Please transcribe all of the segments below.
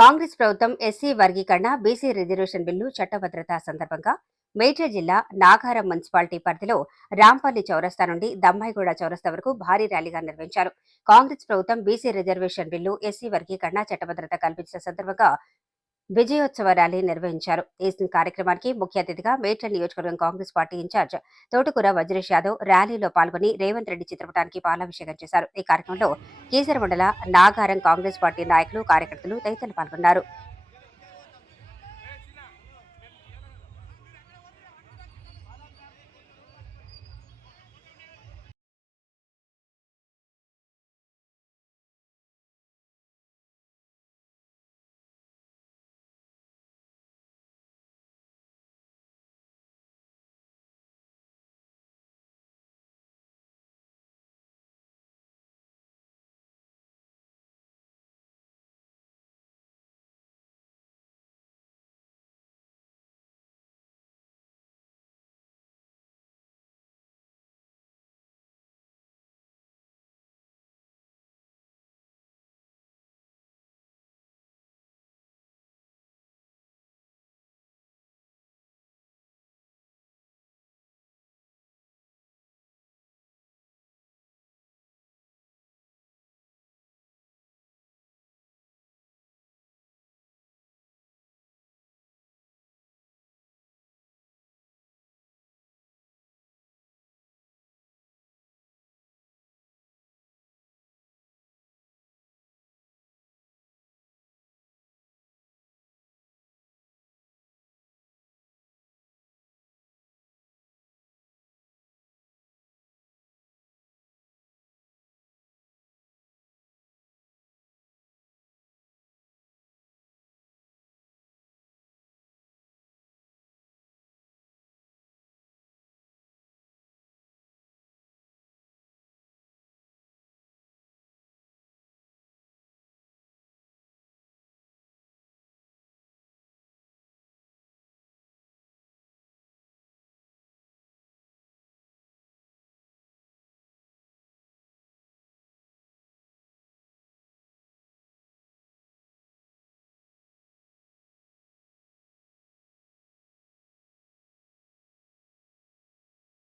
కాంగ్రెస్ ప్రభుత్వం ఎస్సీ వర్గీకరణ BC reservation bill చట్టభద్రత సందర్భంగా మేడ్చల్ జిల్లా నాగారం మున్సిపాలిటీ పరిధిలో రాంపల్లి చౌరస్తా నుండి దమ్మాయిగూడ చౌరస్తా వరకు భారీ ర్యాలీగా నిర్వహించారు. కాంగ్రెస్ ప్రభుత్వం బీసీ రిజర్వేషన్ బిల్లు ఎస్సీ వర్గీకరణ చట్టభద్రత కల్పించిన సందర్భంగా విజయోత్సవ ర్యాలీ నిర్వహించారు. ఈ కార్యక్రమానికి ముఖ్య అతిథిగా మేడ్చల్ నియోజకవర్గం కాంగ్రెస్ పార్టీ ఇన్ఛార్జ్ తోటకూర వజ్రేష్ యాదవ్ ర్యాలీలో పాల్గొని రేవంత్ రెడ్డి చిత్రపటానికి పాలాభిషేకం చేశారు. ఈ కార్యక్రమంలో కీసర మండల నాగారం కాంగ్రెస్ పార్టీ నాయకులు కార్యకర్తలు తదితరులు పాల్గొన్నారు.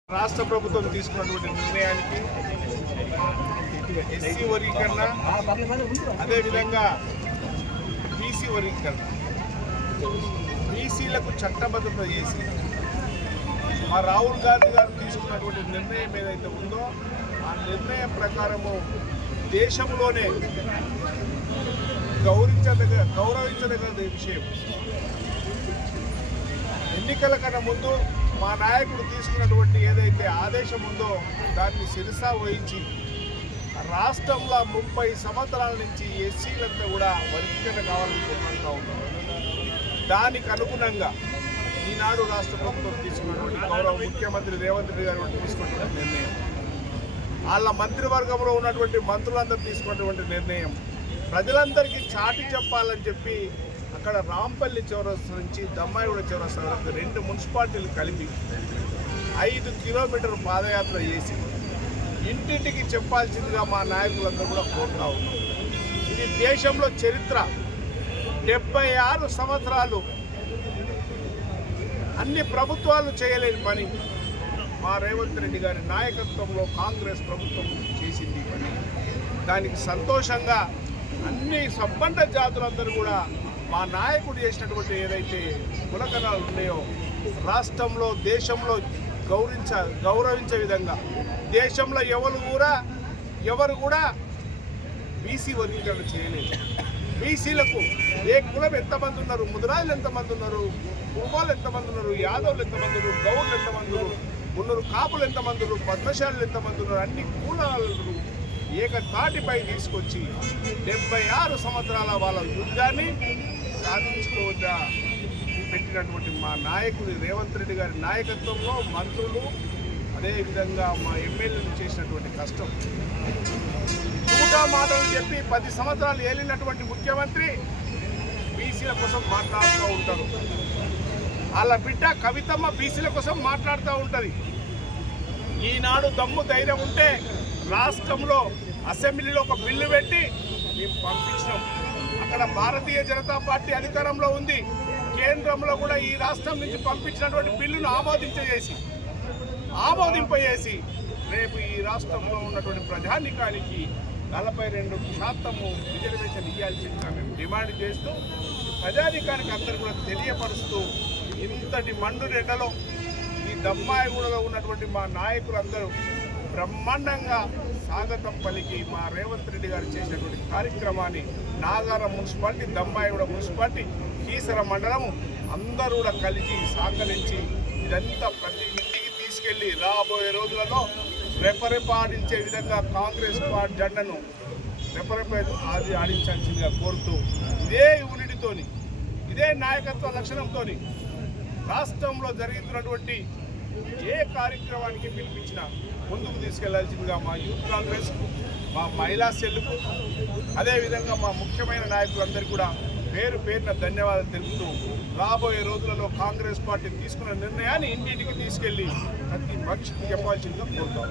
రాష్ట్ర ప్రభుత్వం తీసుకున్నటువంటి నిర్ణయానికి ఎస్సీ వర్గీకరణ అదేవిధంగా బీసీ వర్గీకరణ. బీసీలకు చట్టబద్ధత చేసి మా రాహుల్ గాంధీ గారు తీసుకున్నటువంటి నిర్ణయం ఏదైతే ఉందో ఆ నిర్ణయం ప్రకారము దేశంలోనే గౌరవించదగ గౌరవించదగ విషయం. ఎన్నికల కన్నా ముందు మా నాయకుడు తీసుకున్నటువంటి ఏదైతే ఆదేశం ఉందో దాన్ని శిరసా వహించి రాష్ట్రంలో ముప్పై సంవత్సరాల నుంచి ఎస్సీలంతా కూడా వర్గీకరణ కావాలని కోరుకుంటా దానికి అనుగుణంగా ఈనాడు రాష్ట్ర ప్రభుత్వం తీసుకున్నటువంటి గౌరవ ముఖ్యమంత్రి రేవంత్ రెడ్డి గారు తీసుకున్నటువంటి నిర్ణయం. వాళ్ళ మంత్రివర్గంలో ఉన్నటువంటి మంత్రులందరూ తీసుకున్నటువంటి నిర్ణయం. ప్రజలందరికీ చాటి చెప్పాలని చెప్పి అక్కడ రాంపల్లి చౌరస్తా నుంచి దమ్మాయిగూడ చౌరస్తా వరకు రెండు మున్సిపాలిటీలు కలిపి ఐదు కిలోమీటర్ పాదయాత్ర చేసి ఇంటింటికి చెప్పాల్సిందిగా మా నాయకులందరూ కూడా కోరుతా ఉన్నాం. ఇది దేశంలో చరిత్ర. డెబ్బై ఆరు సంవత్సరాలు అన్ని ప్రభుత్వాలు చేయలేని పని మా రేవంత్ రెడ్డి గారి నాయకత్వంలో కాంగ్రెస్ ప్రభుత్వం చేసింది పని. దానికి సంతోషంగా అన్ని సబ్బండ జాతులందరూ కూడా మా నాయకుడు చేసినటువంటి ఏదైతే కులకణాలు ఉన్నాయో రాష్ట్రంలో దేశంలో గౌరవించ గౌరవించే విధంగా దేశంలో ఎవరు కూడా ఎవరు కూడా బీసీ వర్గీకరణ చేయలేదు. బీసీలకు ఏ కులం ఎంతమంది ఉన్నారు ముదరాజులు ఎంతమంది ఉన్నారు కుమాలు ఎంతమంది ఉన్నారు యాదవులు ఎంతమంది ఉన్నారు గౌడ్లు ఎంతమంది ఉన్నారు ఉన్నారు కాపులు ఎంతమంది ఉన్నారు పద్మశాలు ఎంతమంది ఉన్నారు అన్ని కులాలు ఏకతాటిపై తీసుకొచ్చి డెబ్బై ఆరు సంవత్సరాల వాళ్ళ యుద్ధాన్ని సాధించుకోవద్దా? పెట్టినటువంటి మా నాయకుడి రేవంత్ రెడ్డి గారి నాయకత్వంలో మంత్రులు అదేవిధంగా మా ఎమ్మెల్యేలు చేసినటువంటి కష్టం. నూట మాటలు చెప్పి పది సంవత్సరాలు ఏలినటువంటి ముఖ్యమంత్రి బీసీల కోసం మాట్లాడుతూ ఉంటారు. వాళ్ళ బిడ్డ కవితమ్మ బీసీల కోసం మాట్లాడుతూ ఉంటుంది. ఈనాడు దమ్ము ధైర్యం ఉంటే రాష్ట్రంలో అసెంబ్లీలో ఒక బిల్లు పెట్టి మేము పంపించినాం. అక్కడ భారతీయ జనతా పార్టీ అధికారంలో ఉంది. కేంద్రంలో కూడా ఈ రాష్ట్రం నుంచి పంపించినటువంటి బిల్లును ఆమోదించేసి ఆమోదింపజేసి రేపు ఈ రాష్ట్రంలో ఉన్నటువంటి ప్రజానికానికి నలభై రెండు శాతము రిజర్వేషన్ ఇవ్వాల్సిందిగా మేము డిమాండ్ చేస్తూ ప్రజానికానికి అందరు కూడా తెలియపరుస్తూ ఇంతటి మండు ఎండలో ఈ దమ్మాయిగూడలో ఉన్నటువంటి మా నాయకులందరూ బ్రహ్మాండంగా స్వాగతం పలికి మా రేవంత్ రెడ్డి గారు చేసినటువంటి కార్యక్రమాన్ని నాగారం మున్సిపాలిటీ దమ్మాయిగూడ మున్సిపాలిటీ కీసర మండలము అందరూ కూడా కలిసి సహకరించి ఇదంతా ప్రతి ఇంటికి తీసుకెళ్ళి రాబోయే రోజులలో రెపరెపాడించే విధంగా కాంగ్రెస్ పార్టీ జెండను రెపరెప ఆది ఆడించాల్సిందిగా కోరుతూ ఇదే యూనిటీతోని ఇదే నాయకత్వ లక్షణంతోని రాష్ట్రంలో జరుగుతున్నటువంటి ఏ కార్యక్రమానికి పిలిపించినా ముందుకు తీసుకెళ్ళాల్సిందిగా మా యూత్ కాంగ్రెస్ మా మహిళా సెల్లుకు అదేవిధంగా మా ముఖ్యమైన నాయకులందరికీ కూడా పేరు పేరున ధన్యవాదాలు తెలుపుతూ రాబోయే రోజులలో కాంగ్రెస్ పార్టీ తీసుకున్న నిర్ణయాన్ని ఇంటింటికి తీసుకెళ్ళి ప్రతి పక్షికి చెప్పాల్సిందిగా కోరుతాం